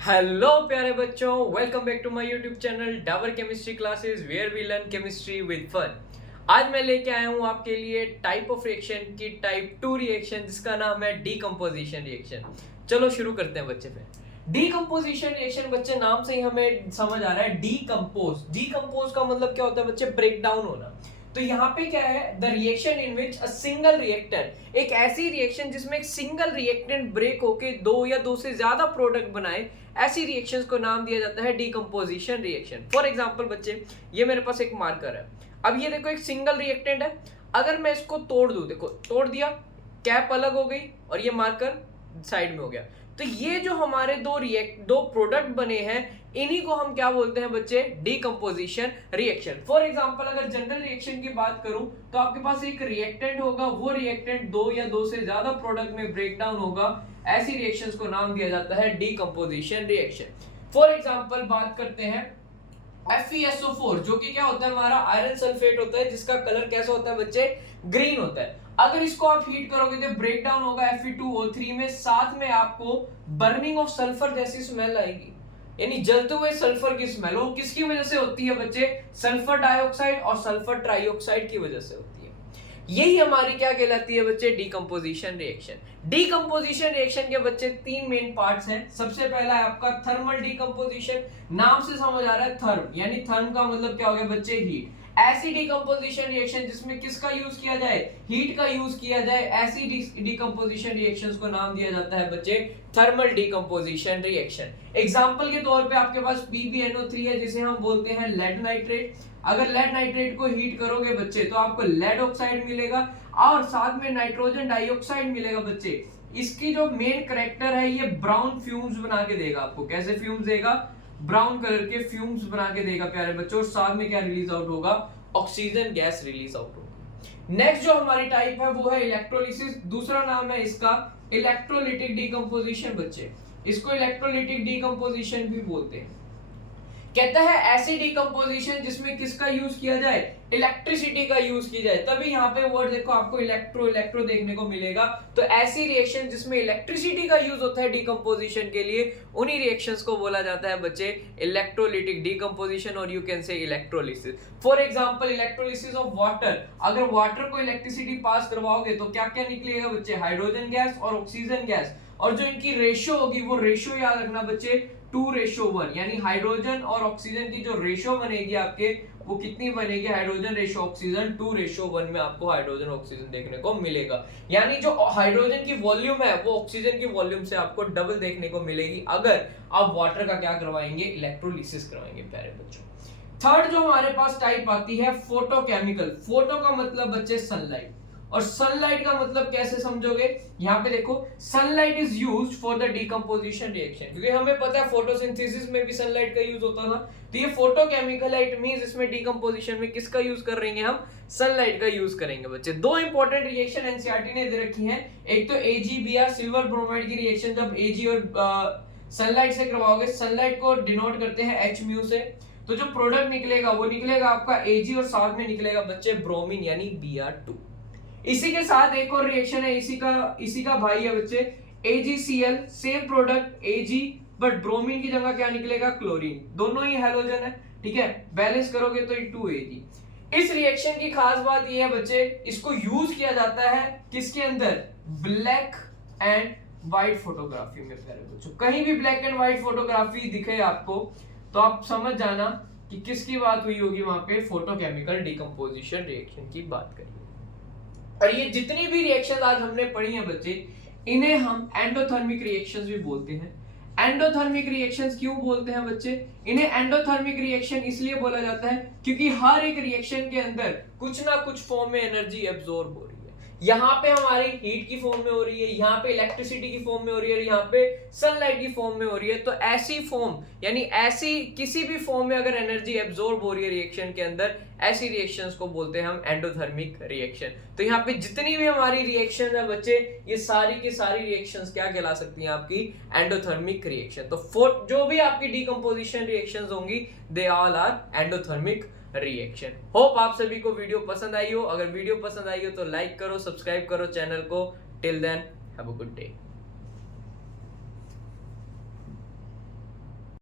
Hello प्यारे बच्चों, welcome back to my YouTube channel Dabur chemistry classes where we learn chemistry with fun. आज मैं लेके आया हूँ आपके लिए टाइप ऑफ रिएक्शन की टाइप 2 रिएक्शन जिसका नाम है डीकंपोजिशन रिएक्शन। चलो शुरू करते हैं बच्चे। फिर डीकंपोजिशन रिएक्शन बच्चे नाम से ही हमें समझ आ रहा है डीकंपोज का मतलब क्या होता है बच्चे? ब्रेक डाउन होना। तो यहाँ पे क्या है, the reaction in which a single reactor, एक ऐसी रिएक्शन जिसमें एक सिंगल रिएक्टेंट ब्रेक होके दो या दो से ज्यादा प्रोडक्ट बनाए, ऐसी रिएक्शंस को नाम दिया जाता है डीकंपोजिशन रिएक्शन। फॉर एग्जांपल बच्चे, ये मेरे पास एक मार्कर है। अब ये देखो एक सिंगल रिएक्टेंट है, अगर मैं इसको तोड़ दूं, देखो तोड़ दिया, कैप अलग हो गई और ये मार्कर साइड में हो गया। तो ये जो हमारे दो प्रोडक्ट बने हैं, इन्हीं को हम क्या बोलते हैं बच्चे? Decomposition reaction. फॉर एग्जांपल अगर जनरल रिएक्शन की बात करूं तो आपके पास एक रिएक्टेंट होगा, वो रिएक्टेंट दो या दो से ज्यादा प्रोडक्ट में ब्रेक डाउन होगा, ऐसी रिएक्शंस को नाम दिया जाता है डीकंपोजिशन रिएक्शन। फॉर एग्जांपल बात करते हैं FeSO4, जो कि क्या होता है? हमारा आयरन सल्फेट होता है, जिसका कलर कैसा होता है बच्चे? ग्रीन होता है। अगर इसको आप हीट करोगे तो ब्रेक डाउन होगा Fe2O3 में, साथ में आपको बर्निंग ऑफ सल्फर जैसी स्मेल आएगी, यानी जलते हुए सल्फर की स्मेल। वो किसकी वजह से होती है बच्चे? सल्फर डाइऑक्साइड और सल्फर ट्राइऑक्साइड की वजह से होती है। यही हमारी क्या कहलाती है बच्चे? Decomposition reaction. डीकंपोजिशन रिएक्शन के बच्चे तीन मेन पार्ट्स हैं। सबसे पहला है आपका थर्मल डीकंपोजिशन। नाम से समझ आ रहा है थर्म, यानी थर्म का मतलब क्या हो गया बच्चे? हीट। ऐसी डीकंपोजिशन रिएक्शन जिसमें किसका यूज किया जाए? हीट का यूज किया जाए, ऐसी डीकंपोजिशन रिएक्शंस को नाम दिया जाता है बच्चे थर्मल डीकंपोजिशन रिएक्शन। एग्जांपल के तौर पे आपके पास PbNO3 है, जिसे हम बोलते हैं लेड नाइट्रेट। अगर लेड नाइट्रेट को हीट करोगे बच्चे तो आपको लेड ऑक्साइड मिलेगा और साथ में नाइट्रोजन डाइऑक्साइड मिलेगा बच्चे। इसकी जो मेन कैरेक्टर है, ये ब्राउन फ्यूम्स बना के देगा आपको। कैसे फ्यूम्स देगा? ब्राउन कलर के फ्यूम्स बना के देगा प्यारे बच्चों। और साथ में क्या रिलीज आउट होगा? ऑक्सीजन गैस रिलीज आउट होगा। नेक्स्ट जो हमारी टाइप है वो है इलेक्ट्रोलिसिस। दूसरा नाम है इसका इलेक्ट्रोलिटिक डीकंपोजिशन बच्चे। इसको इलेक्ट्रोलिटिक डीकंपोजिशन भी बोलते हैं। कहता है ऐसी डीकंपोजिशन जिसमें किसका यूज किया जाए? इलेक्ट्रिसिटी का यूज किया जाए। तभी यहाँ पे वर्ड देखो, आपको इलेक्ट्रो देखने को मिलेगा। तो ऐसी रिएक्शन जिसमें इलेक्ट्रिसिटी का यूज होता है डीकंपोजिशन के लिए, उन्हीं रिएक्शंस को बोला जाता है बच्चे इलेक्ट्रोलिटिक डीकंपोजिशन, और you can say electrolysis. For example electrolysis of water. अगर वाटर को इलेक्ट्रिसिटी पास करवाओगे तो क्या क्या निकलेगा बच्चे? हाइड्रोजन गैस और ऑक्सीजन गैस। और जो इनकी रेशियो होगी, वो रेशियो याद रखना बच्चे 2:1, यानी हाइड्रोजन और ऑक्सीजन की जो रेशियो बनेगी आपके, वो कितनी बनेगी? हाइड्रोजन रेशियो ऑक्सीजन 2:1 में आपको हाइड्रोजन ऑक्सीजन देखने को मिलेगा। यानी जो हाइड्रोजन की वॉल्यूम है वो ऑक्सीजन की वॉल्यूम से आपको डबल देखने को मिलेगी, अगर आप वाटर का क्या करवाएंगे? इलेक्ट्रोलिसिस करवाएंगे प्यारे बच्चों। थर्ड जो हमारे पास टाइप आती है फोटोकेमिकल। फोटो का मतलब बच्चे सनलाइट, और सनलाइट का मतलब कैसे समझोगे? यहाँ पे देखो, sunlight is used for the decomposition reaction, क्योंकि हमें पता है फोटोसिंथेसिस में भी सनलाइट का यूज होता था। तो ये फोटोकेमिकल है, इट मींस इसमें डीकंपोजिशन में किसका यूज कर रहे हैं? हम सनलाइट का यूज करेंगे बच्चे। दो इंपॉर्टेंट रिएक्शन एनसीईआरटी ने दे रखी है। एक तो AgBr सिल्वर ब्रोमाइड की रिएक्शन, जब Ag और सनलाइट से करवाओगे, सनलाइट को डिनोट करते हैं H से। तो जो प्रोडक्ट निकलेगा वो निकलेगा आपका Ag, और साथ में निकलेगा बच्चे ब्रोमीन, यानी Br2। इसी के साथ एक और रिएक्शन है, इसी का भाई है बच्चे AgCl, same product Ag, but bromine की जगह क्या निकलेगा? क्लोरीन। दोनों ही हैलोजन है, ठीक है। बैलेंस करोगे तो 2Ag। इस रिएक्शन की खास बात ये है बच्चे, इसको यूज किया जाता है किसके अंदर? ब्लैक एंड व्हाइट फोटोग्राफी में प्यारे बच्चों। कहीं भी ब्लैक एंड व्हाइट फोटोग्राफी दिखे आपको तो आप समझ जाना कि किसकी बात हुई होगी वहां पे? फोटोकेमिकल डीकंपोजिशन रिएक्शन की बात करिए। और ये जितनी भी रिएक्शंस आज हमने पढ़ी हैं बच्चे, इन्हें हम एंडोथर्मिक रिएक्शंस भी बोलते हैं। एंडोथर्मिक रिएक्शंस क्यों बोलते हैं बच्चे? इन्हें एंडोथर्मिक रिएक्शन इसलिए बोला जाता है क्योंकि हर एक रिएक्शन के अंदर कुछ ना कुछ फॉर्म में एनर्जी एब्जॉर्ब हो रही है। यहाँ पे हमारी हीट की फॉर्म में हो रही है, यहाँ पे इलेक्ट्रिसिटी की फॉर्म में हो रही है, यहाँ पे सनलाइट की फॉर्म में हो रही है। तो ऐसी फॉर्म, यानी ऐसी किसी भी फॉर्म में अगर एनर्जी एब्जॉर्ब हो रही है रिएक्शन के अंदर, ऐसी रिएक्शंस को बोलते हैं हम एंडोथर्मिक रिएक्शन। तो यहाँ पे जितनी भी हमारी रिएक्शन है बच्चे, ये सारी की सारी रिएक्शंस क्या कहला सकती हैं? आपकी एंडोथर्मिक रिएक्शन। तो जो भी आपकी डीकंपोजिशन रिएक्शंस होंगी, they all are endothermic reaction. Hope आप सभी को वीडियो पसंद आई हो। अगर वीडियो पसंद आई हो तो लाइक करो, सब्सक्राइब करो चैनल को। Till then have a good day.